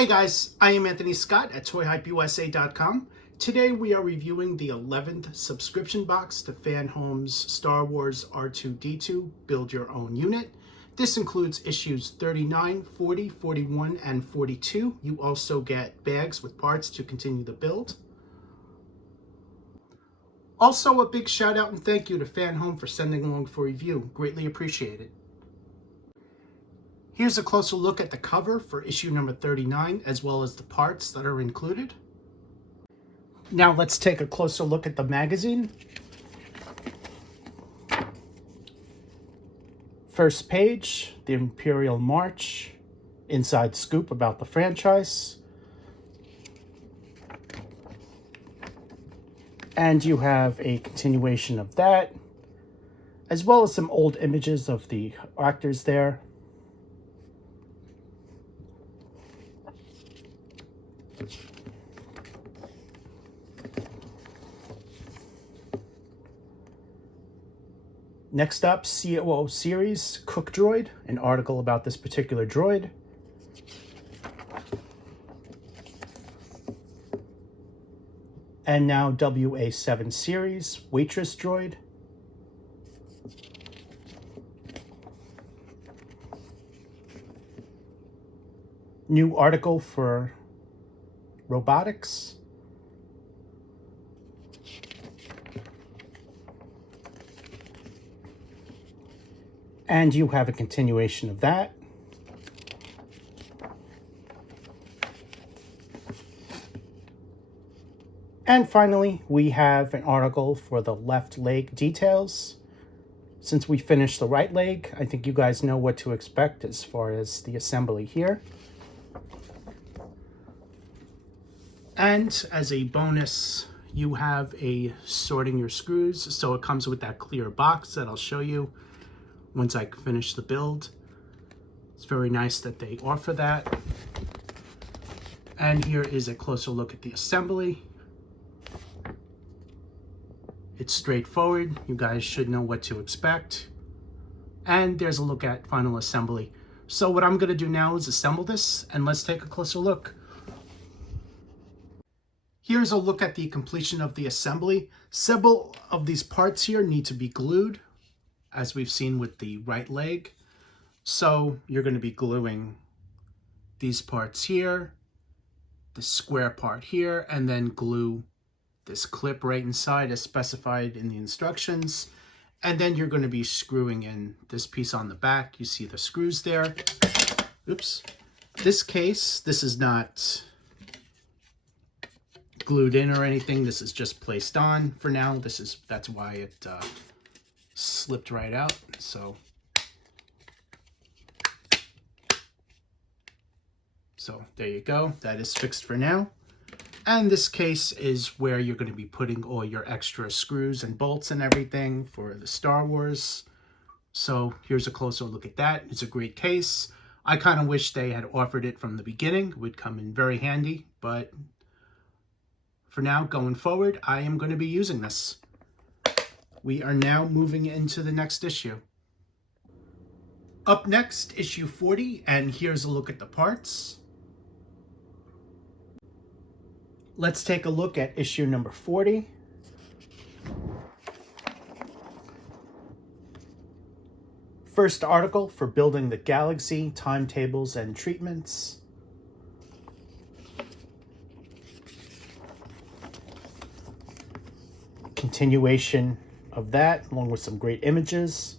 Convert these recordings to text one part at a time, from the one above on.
Hey guys, I am Anthony Scott at ToyHypeUSA.com. Today we are reviewing the 11th subscription box to FanHome's Star Wars R2-D2 Build Your Own Unit. This includes issues 39, 40, 41, and 42. You also get bags with parts to continue the build. Also, a big shout out and thank you to FanHome for sending along for review. Greatly appreciated. Here's a closer look at the cover for issue number 39, as well as the parts that are included. Now let's take a closer look at the magazine. First page, the Imperial March, inside scoop about the franchise. And you have a continuation of that, as well as some old images of the actors there. Next up, COO Series, Cook Droid, an article about this particular droid. And now WA7 Series, Waitress Droid. New article for robotics. And you have a continuation of that. And finally, we have an article for the left leg details. Since we finished the right leg, I think you guys know what to expect as far as the assembly here. And as a bonus, you have a sorting your screws. So it comes with that clear box that I'll show you once I finish the build. It's very nice that they offer that. And here is a closer look at the assembly. It's straightforward. You guys should know what to expect. And there's a look at final assembly. So what I'm going to do now is assemble this, and let's take a closer look. Here's a look at the completion of the assembly. Several of these parts here need to be glued, as we've seen with the right leg. So you're going to be gluing these parts here, the square part here, and then glue this clip right inside as specified in the instructions. And then you're going to be screwing in this piece on the back. You see the screws there. Oops. This case, this is not glued in or anything. This is just placed on for now. That's why it slipped right out. So there you go. That is fixed for now. And this case is where you're going to be putting all your extra screws and bolts and everything for the Star Wars. So here's a closer look at that. It's a great case. I kind of wish they had offered it from the beginning. It would come in very handy, but for now, going forward, I am going to be using this. We are now moving into the next issue. Up next, issue 40, and here's a look at the parts. Let's take a look at issue number 40. First article for building the Galaxy, timetables and treatments. Continuation of that, along with some great images.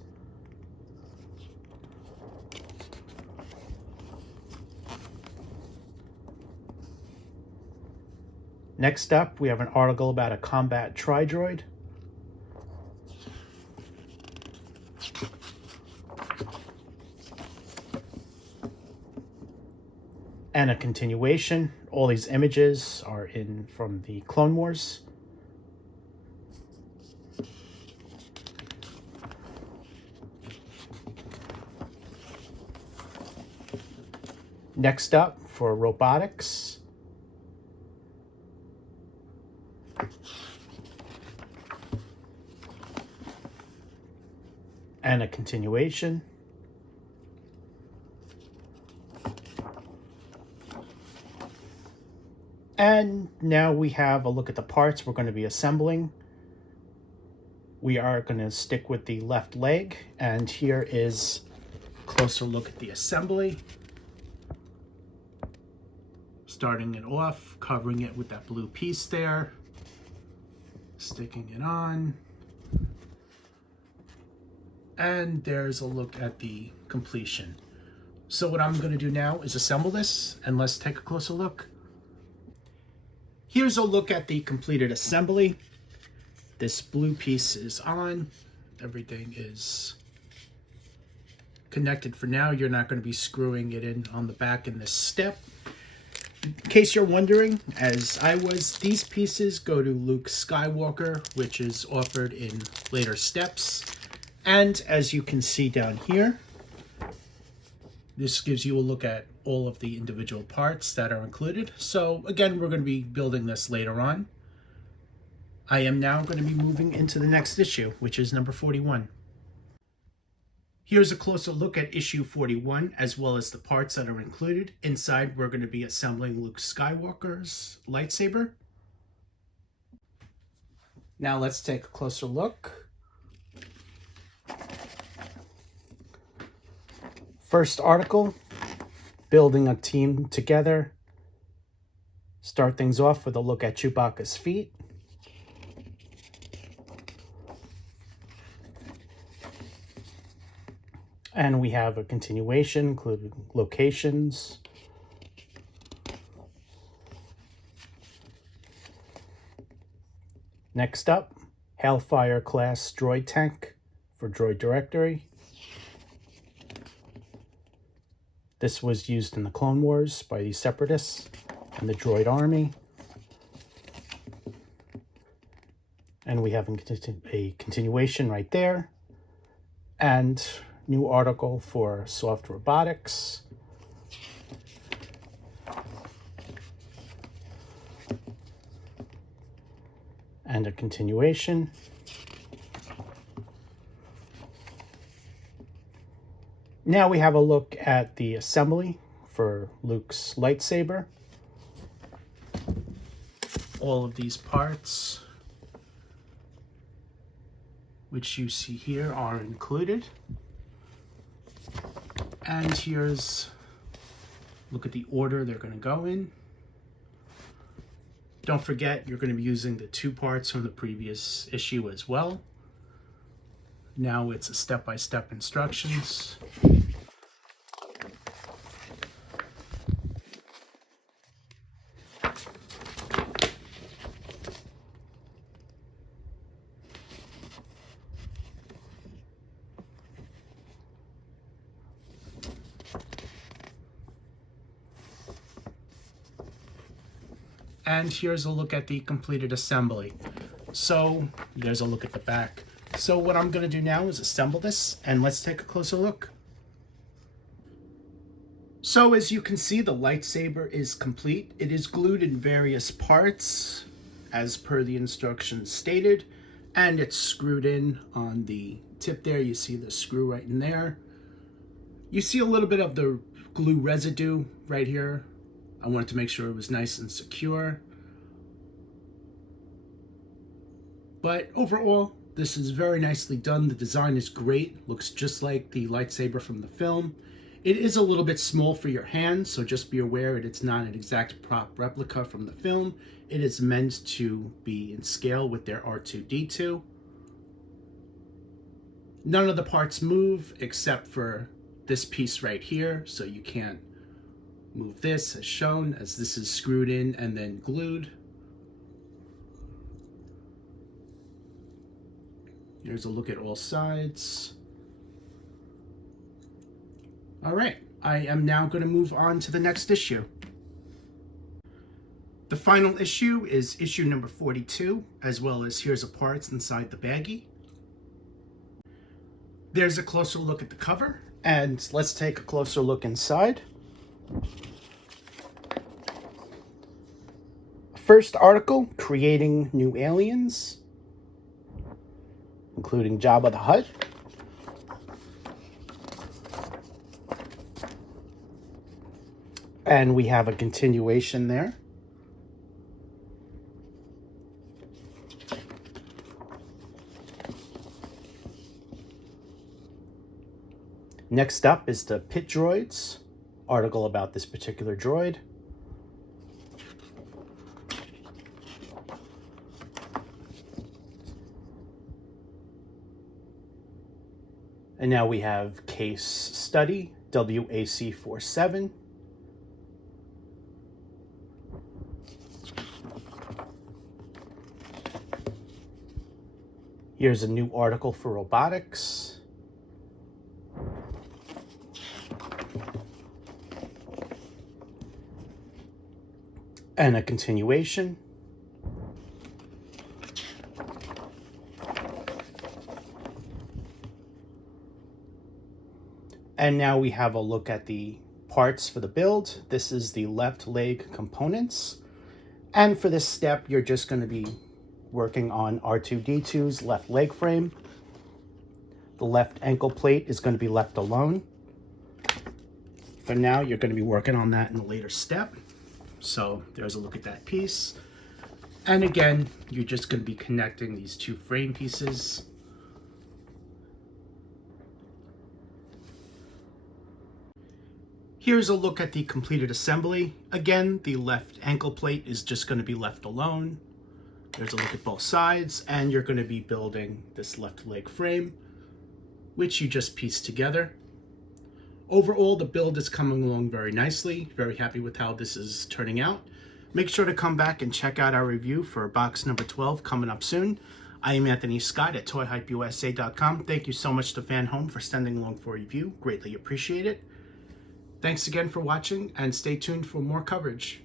Next up, we have an article about a combat tri-droid. And a continuation. All these images are in from the Clone Wars. Next up, for robotics, and a continuation. And now we have a look at the parts we're going to be assembling. We are going to stick with the left leg, and here is a closer look at the assembly. Starting it off, covering it with that blue piece there, sticking it on. And there's a look at the completion. So what I'm going to do now is assemble this, and let's take a closer look. Here's a look at the completed assembly. This blue piece is on. Everything is connected for now. You're not going to be screwing it in on the back in this step. In case you're wondering, as I was, these pieces go to Luke Skywalker, which is offered in later steps. And as you can see down here, this gives you a look at all of the individual parts that are included. So again, we're going to be building this later on. I am now going to be moving into the next issue, which is number 41. Here's a closer look at issue 41, as well as the parts that are included. Inside, we're going to be assembling Luke Skywalker's lightsaber. Now let's take a closer look. First article, building a team together. Start things off with a look at Chewbacca's feet. And we have a continuation, including locations. Next up, Hellfire class droid tank for Droid Directory. This was used in the Clone Wars by the Separatists and the Droid Army. And we have a continuation right there. And new article for soft robotics. And a continuation. Now we have a look at the assembly for Luke's lightsaber. All of these parts, which you see here, are included. And here's a look at the order they're going to go in. Don't forget, you're going to be using the two parts from the previous issue as well. Now it's a step-by-step instructions. And here's a look at the completed assembly. So there's a look at the back. So what I'm going to do now is assemble this, and let's take a closer look. So as you can see, the lightsaber is complete. It is glued in various parts as per the instructions stated, and it's screwed in on the tip there. You see the screw right in there. You see a little bit of the glue residue right here. I wanted to make sure it was nice and secure. But overall, this is very nicely done. The design is great. Looks just like the lightsaber from the film. It is a little bit small for your hand, so just be aware it's not an exact prop replica from the film. It is meant to be in scale with their R2-D2. None of the parts move except for this piece right here, so you can't move this as shown, as this is screwed in and then glued. Here's a look at all sides. All right, I am now going to move on to the next issue. The final issue is issue number 42, as well as here's the parts inside the baggie. There's a closer look at the cover, and let's take a closer look inside. First article, creating new aliens, including Jabba the Hutt. And we have a continuation there. Next up is the pit droids, article about this particular droid. And now we have case study, WAC47. Here's a new article for robotics. And a continuation. And now we have a look at the parts for the build. This is the left leg components. And for this step, you're just going to be working on R2-D2's left leg frame. The left ankle plate is going to be left alone. For now, you're going to be working on that in a later step. So there's a look at that piece. And again, you're just going to be connecting these two frame pieces. Here's a look at the completed assembly. Again, the left ankle plate is just going to be left alone. There's a look at both sides, and you're going to be building this left leg frame, which you just pieced together. Overall, the build is coming along very nicely. Very happy with how this is turning out. Make sure to come back and check out our review for box number 12 coming up soon. I am Anthony Scott at toyhypeusa.com. Thank you so much to FanHome for sending along for a review. Greatly appreciate it. Thanks again for watching, and stay tuned for more coverage.